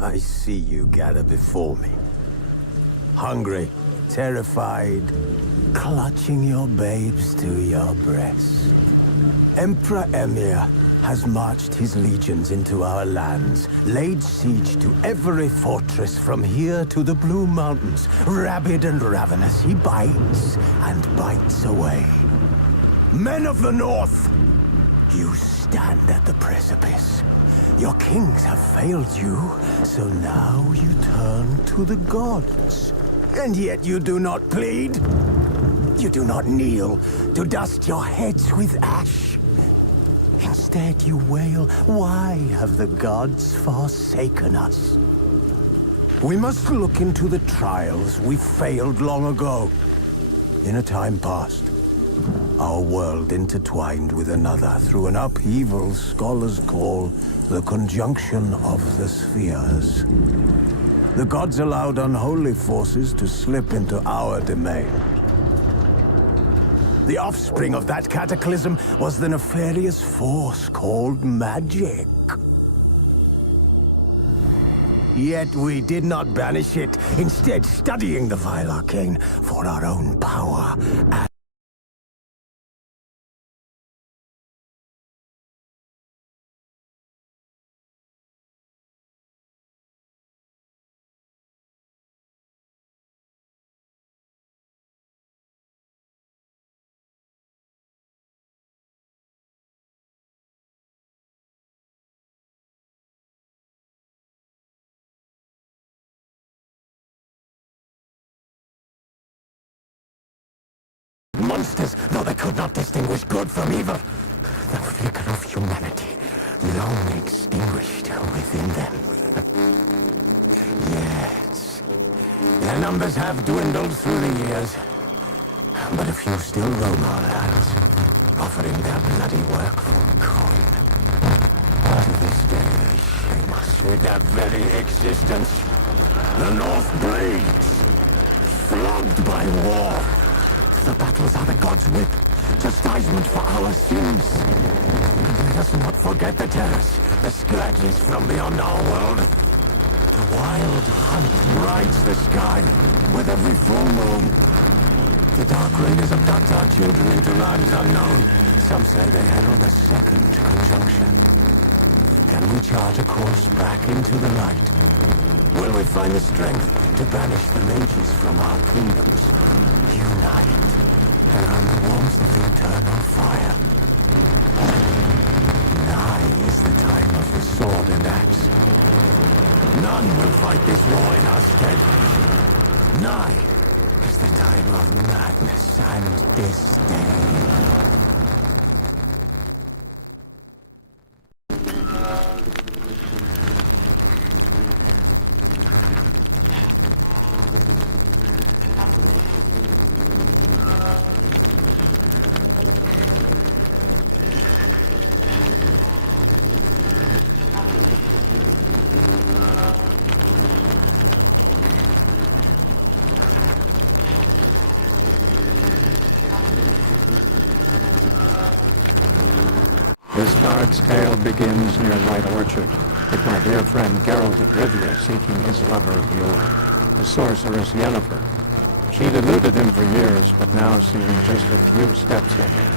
I see you gather before me. Hungry, terrified, clutching your babes to your breast. Emperor Emir has marched his legions into our lands, laid siege to every fortress from here to the Blue Mountains. Rabid and ravenous, he bites and bites away. Men of the North, you stand at the precipice. Your kings have failed you, so now you turn to the gods. And yet you do not plead. You do not kneel to dust your heads with ash. Instead you wail, why have the gods forsaken us? We must look into the trials we failed long ago. In a time past, our world intertwined with another through an upheaval scholars call the conjunction of the spheres. The gods allowed unholy forces to slip into our domain. The offspring of that cataclysm was the nefarious force called magic. Yet we did not banish it, instead studying the vile arcane for our own power and monsters, though they could not distinguish good from evil. The flicker of humanity, long extinguished within them. Yes, their numbers have dwindled through the years, but a few still roam our lands, offering their bloody work for coin. To this day they shame us with their very existence. The North bleeds, flogged by war. The battles are the gods' whip, chastisement for our sins. And let us not forget the terrors, the scourges from beyond our world. The wild hunt rides the sky with every full moon. The dark raiders abduct our children into lands unknown. Some say they herald a second conjunction. Can we chart a course back into the light? Will we find the strength to banish the mages from our kingdoms? Unite around the warmth of the eternal fire. Nigh is the time of the sword and axe. None will fight this war in our stead. Nigh is the time of madness and disdain. This bard's tale begins near White Orchard, with my dear friend Geralt of Rivia seeking his lover of yore, the sorceress Yennefer. She'd eluded him for years, but now seemed just a few steps ahead.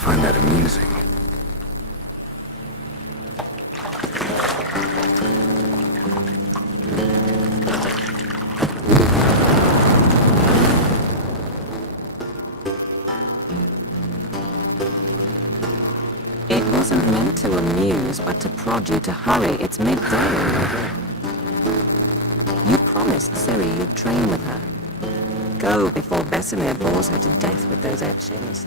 find that amusing. It wasn't meant to amuse, but to prod you to hurry. It's midday. You promised Ciri you'd train with her. Go before Vesemir bores her to death with those etchings.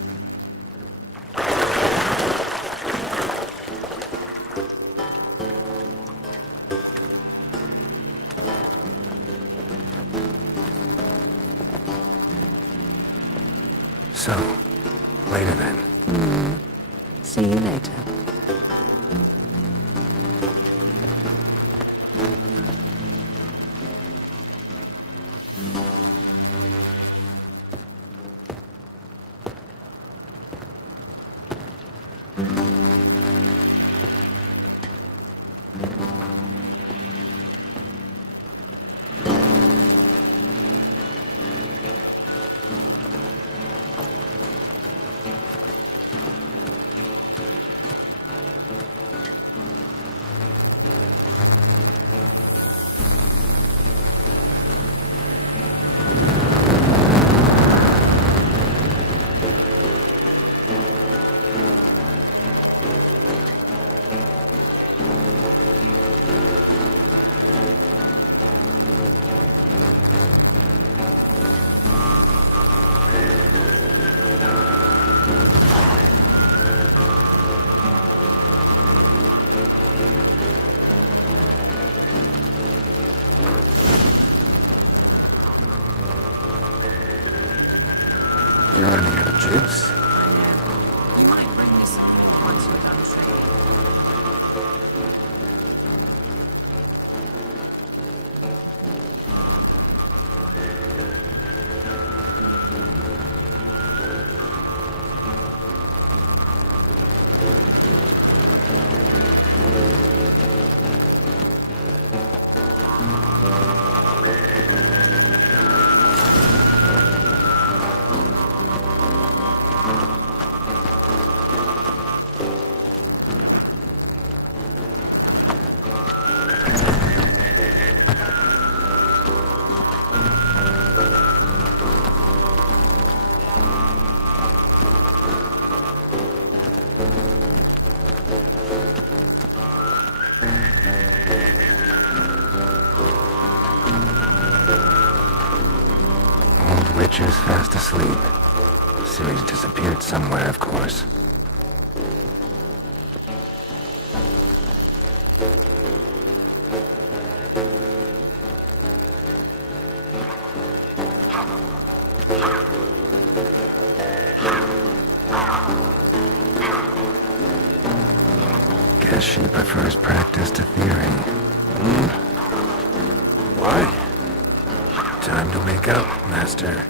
So, later then. See you later. Witcher's fast asleep. Ciri's disappeared somewhere, of course. Guess she prefers practice to theory. Why? Time to wake up, Master.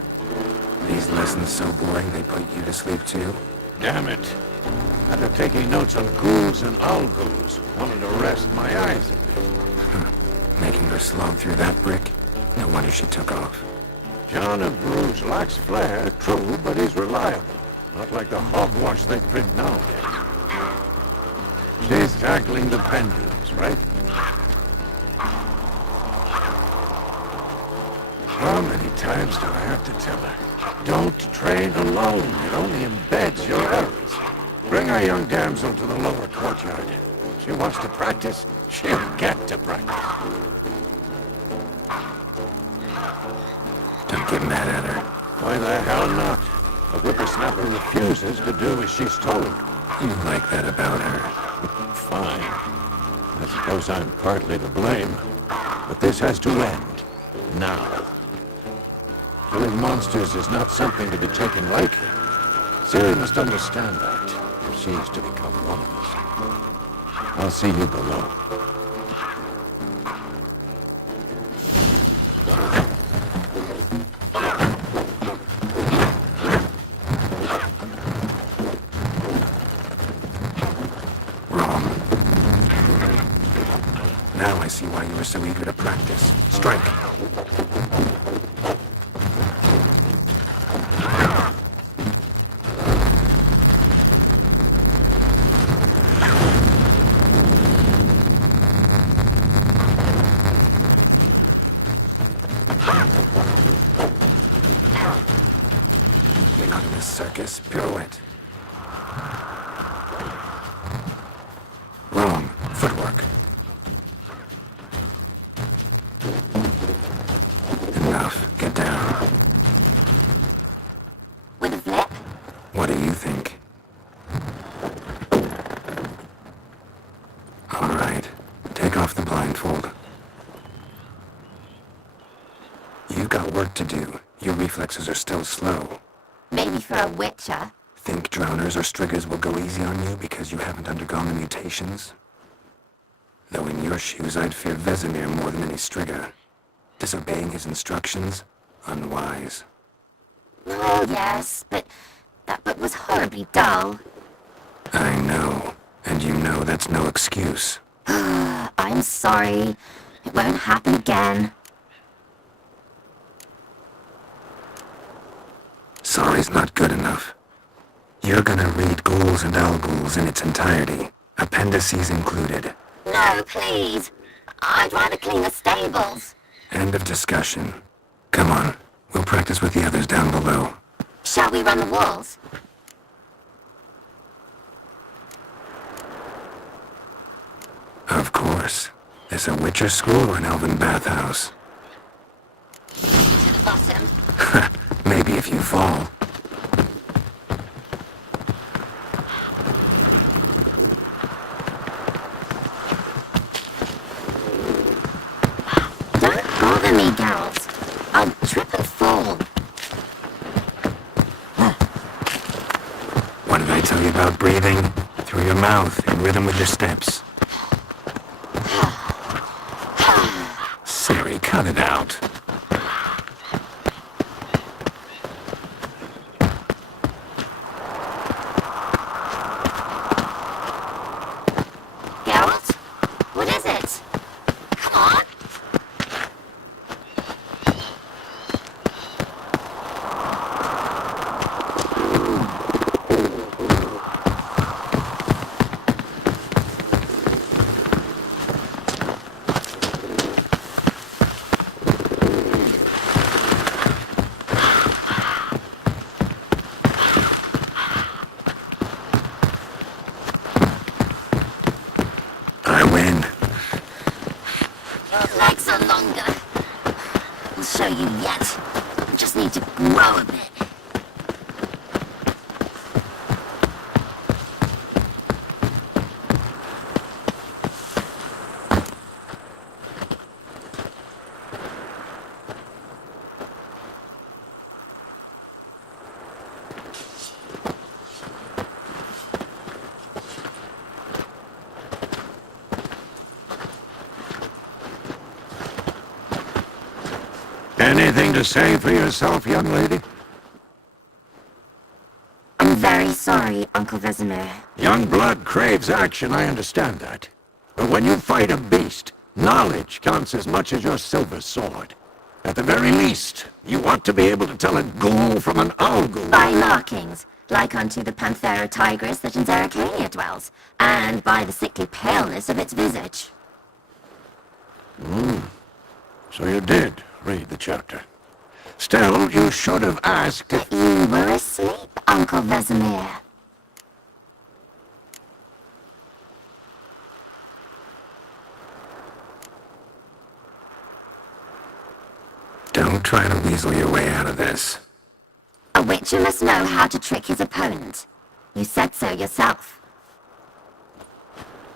These lessons so boring they put you to sleep too? Damn it. After taking notes on ghouls and owl-ghouls, wanted to rest my eyes a bit. Making her slog through that brick? No wonder she took off. John of Bruges lacks flair, true, but he's reliable. Not like the hogwash they print nowadays. She's tackling the pendulums, right? How many times do I have to tell her? Don't train alone. It only embeds your errors. Bring our young damsel to the lower courtyard. She wants to practice. She'll get to practice. Don't get mad at her. Why the hell not? The whippersnapper refuses to do as she's told. You like that about her. Fine. I suppose I'm partly to blame. But this has to end. Now. Killing monsters is not something to be taken lightly. Ciri must understand that, if she is to become one of us. I'll see you below. Wrong. Now I see why you were so eager to practice. Strike. Not in this circus. Pirouette. Wrong. Footwork. Enough. Get down. With a flip? What do you think? All right. Take off the blindfold. You got work to do. Your reflexes are still slow. Maybe for a witcher. Think drowners or striggers will go easy on you because you haven't undergone the mutations? Though in your shoes I'd fear Vesemir more than any strigger. Disobeying his instructions? Unwise. Oh, yes, but that book was horribly dull. I know. And you know that's no excuse. I'm sorry. It won't happen again. Sorry's not good enough. You're gonna read Ghouls and Owl-Ghouls in its entirety, appendices included. No, please. I'd rather clean the stables. End of discussion. Come on, we'll practice with the others down below. Shall we run the walls? Of course. This a Witcher school or an elven bathhouse? Bottom. Maybe if you fall. Don't bother me, Geralt. I'll trip and fall. What did I tell you about breathing? Through your mouth, in rhythm with your steps. Cut it out. Geralt? What is it? Come on! I win. Your legs are longer. I'll show you yet. I just need to grow a bit. Anything to say for yourself, young lady? I'm very sorry, Uncle Vesemir. Young blood craves action, I understand that. But when you fight a beast, knowledge counts as much as your silver sword. At the very least, you want to be able to tell a ghoul from an owl-ghoul. By markings, like unto the Panthera tigris that in Zeracania dwells, and by the sickly paleness of its visage. So you did read the chapter. Still, you should have asked if... You were asleep, Uncle Vesemir. Don't try to weasel your way out of this. A witcher must know how to trick his opponent. You said so yourself.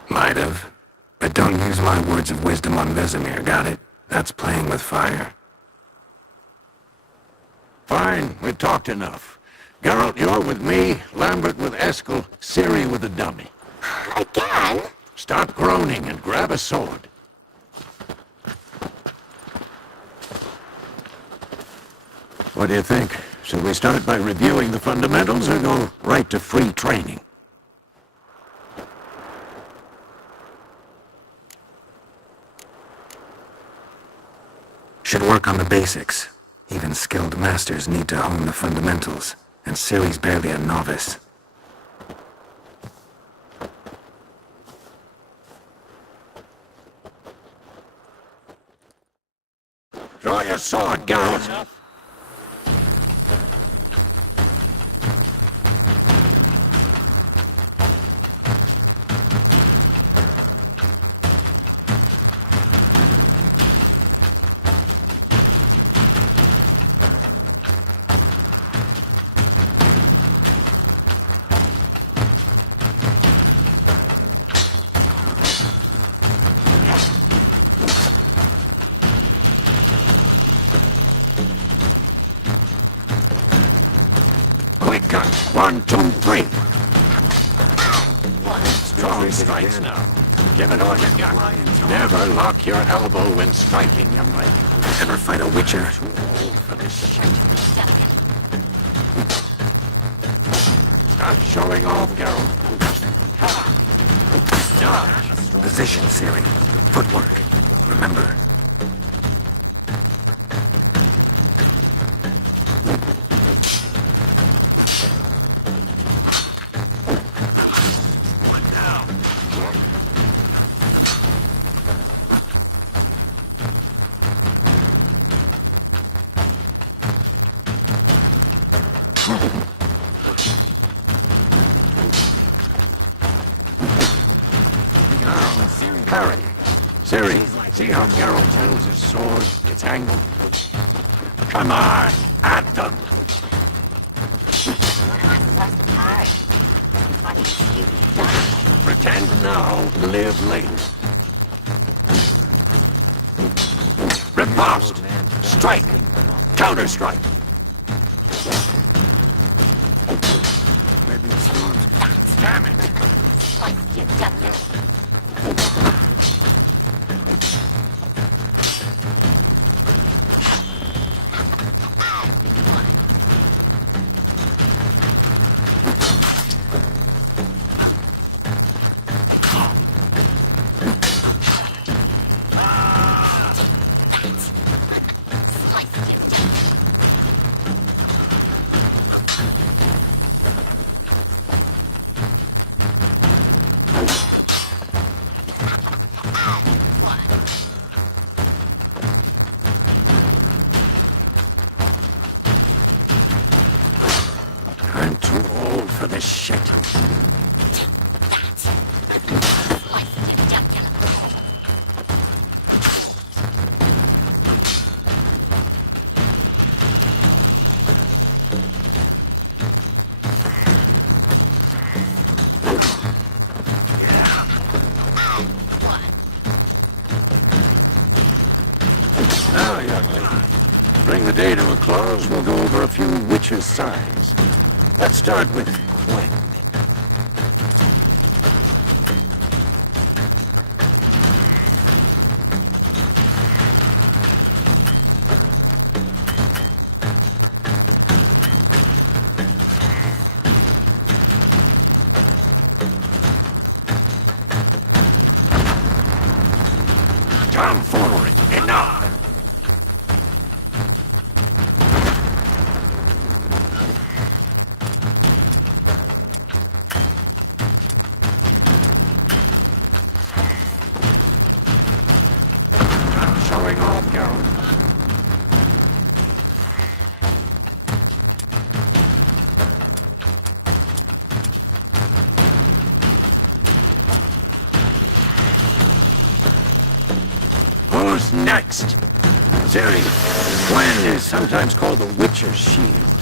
Might have. But don't use my words of wisdom on Vesemir, got it? That's playing with fire. Fine, we've talked enough. Geralt, you're with me, Lambert with Eskel, Ciri with the dummy. Again? Stop groaning and grab a sword. What do you think? Should we start by reviewing the fundamentals or go right to free training? Should work on the basics. Even skilled masters need to hone the fundamentals, and Ciri's barely a novice. Draw your sword, Geralt! Quick cut! 1, 2, 3! Strong strikes now. Give it all you got. Never lock your elbow when striking, young lady. Ever fight a witcher? For this shit. Stop showing off, Geralt. Dodge! Position, Ciri. Footwork. Remember. Parry. Ciri, see how Geralt handles his sword? It's angled. Come on, at them. Pretend now, live later. Riposte. Strike. Counter-strike. Damn it. the day to a close, we'll go over a few witches' signs. Let's start with Gwen. Tomfoolery, enough! Showing off, Geralt. Who's next? Ciri, Gwen is sometimes called the Witcher's Shield.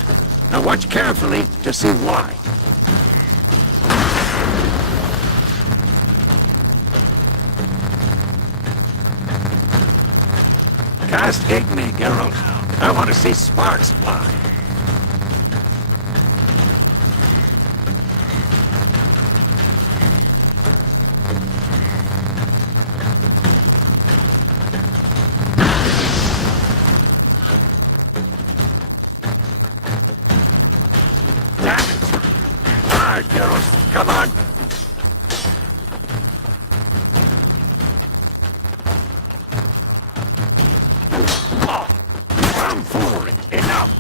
Now watch carefully to see why. Cast Igni, Geralt. I want to see sparks fly. Damn it! All right, Geralt, come on. Come forward, enough!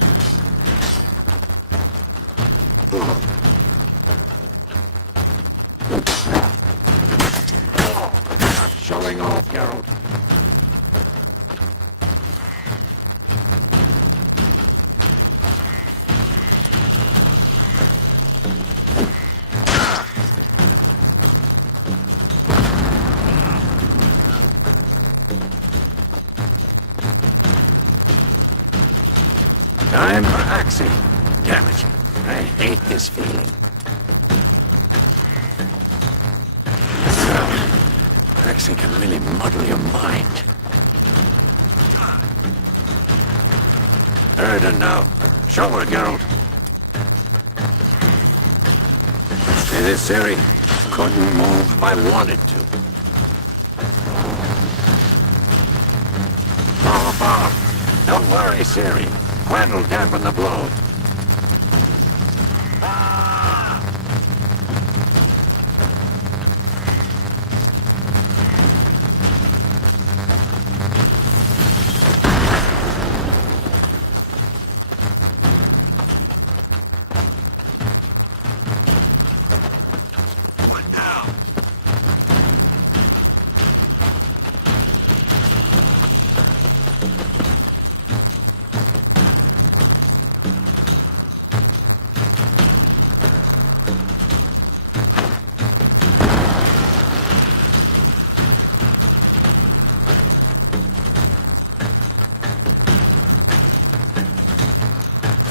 Showing off, Geralt. Time for Axie. Damn it. I hate this feeling. Axie can really muddle your mind. Heard now. Show her, Geralt. See this, Ciri? Couldn't move if I wanted to. Oh, don't worry, Ciri. Gwen will dampen the blow. What now?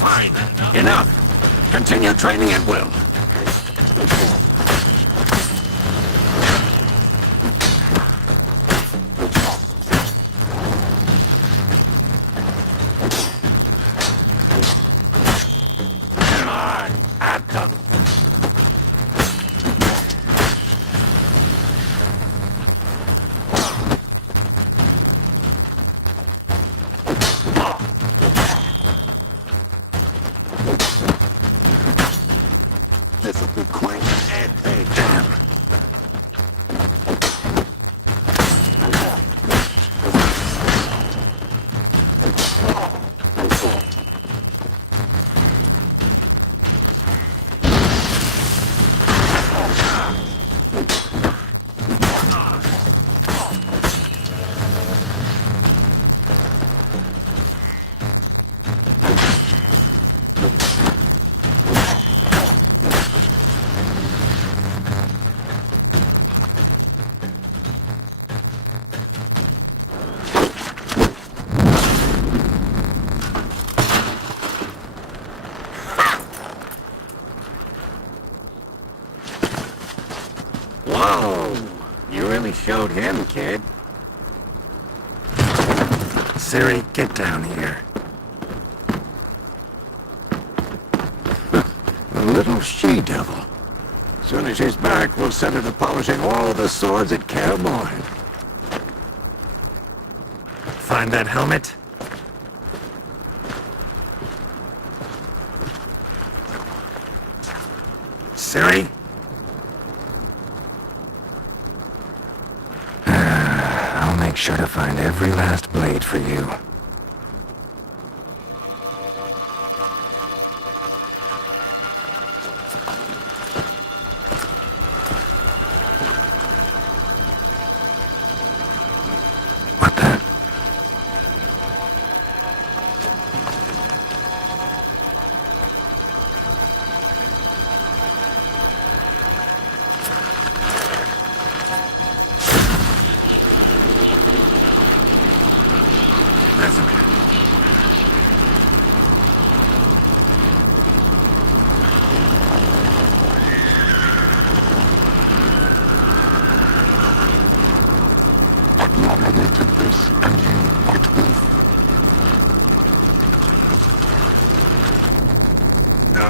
Fine. Enough. Continue training at will. Come on, at them. This will be quite a damn. Whoa! You really showed him, kid. Ciri, get down here. little she-devil. Soon as she's back, we'll set her to polishing all the swords at Kaer Morhen. Find that helmet? Ciri? I'll make sure to find every last blade for you. What the? That's okay. Acknowledged this, and you it will. No.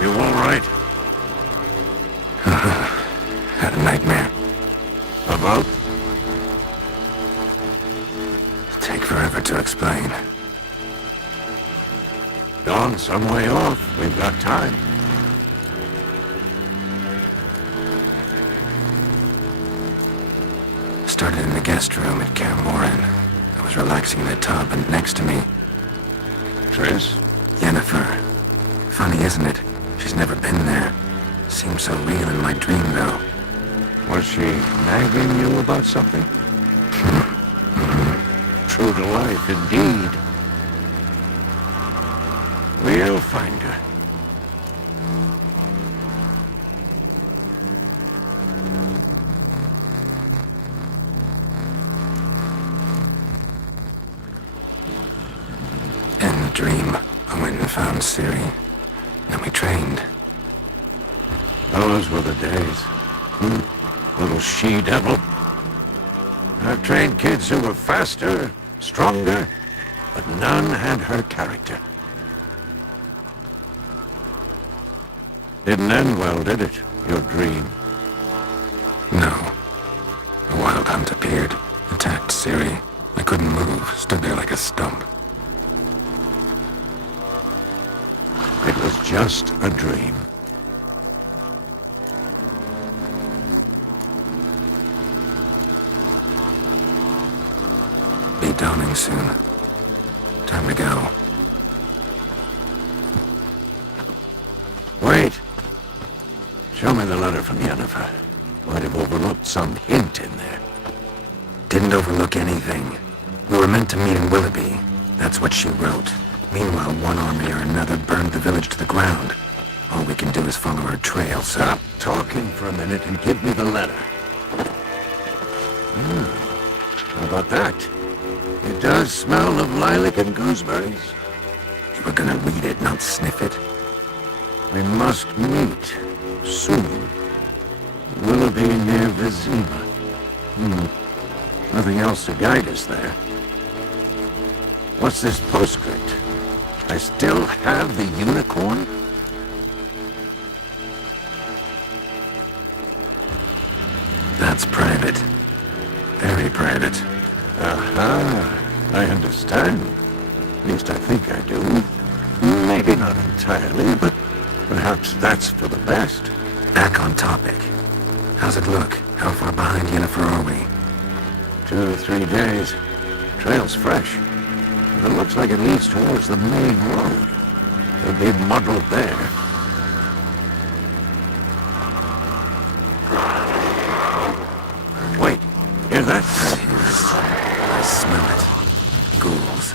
You all right? Had a nightmare. About? Take forever to explain. Dawn's some way off. We've got time. Started in the guest room at Kaer Morhen. I was relaxing in the tub, and next to me, Triss? Yennefer. Funny, isn't it? She's never been there. Seemed so real in my dream, though. Was she nagging you about something? True to life, indeed. We'll find her. In the dream, I went and found Ciri. Then we trained. Those were the days. Little she-devil. I've trained kids who were faster, stronger, but none had her character. Didn't end well, did it? Your dream? No. A wild hunt appeared, attacked Ciri. I couldn't move, stood there like a stump. It was just a dream. Be dawning soon. Time to go. Wait. Show me the letter from Yennefer. Might have overlooked some hint in there. Didn't overlook anything. We were meant to meet in Willoughby. That's what she wrote. Meanwhile, one army or another burned the village to the ground. All we can do is follow her trail, so... Stop talking for a minute and give me the letter. How about that? It does smell of lilac and gooseberries. You were gonna read it, not sniff it? We must meet soon. Willoughby near Vizima. Nothing else to guide us there. What's this postscript? I still have the unicorn? That's private. Very private. Aha, I understand. At least I think I do. Maybe not entirely, but perhaps that's for the best. Back on topic. How's it look? How far behind Yennefer are we? 2 or 3 days. Trail's fresh. But it looks like it leads towards the main road. They'll be muddled there. that? I smell it. Ghouls.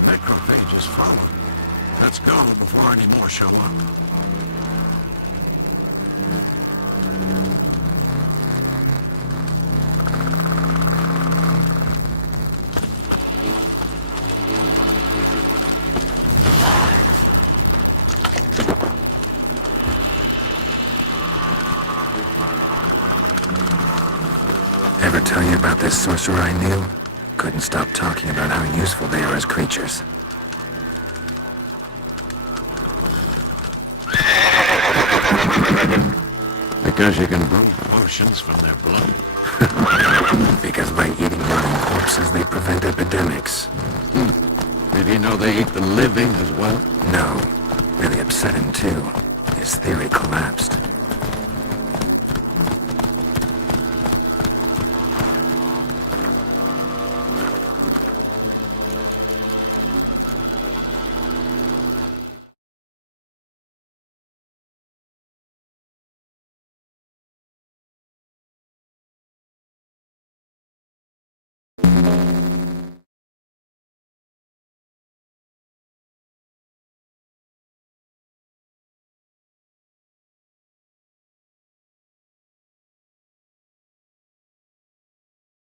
Necrophages follow. Let's go before any more show up. Ever tell you about this sorcerer I knew? Couldn't stop talking about how useful they are as creatures. Because you can brew potions from their blood. Because by eating rotting corpses, they prevent epidemics. Did he know they eat the living as well? No. Really upset him, too. His theory collapsed.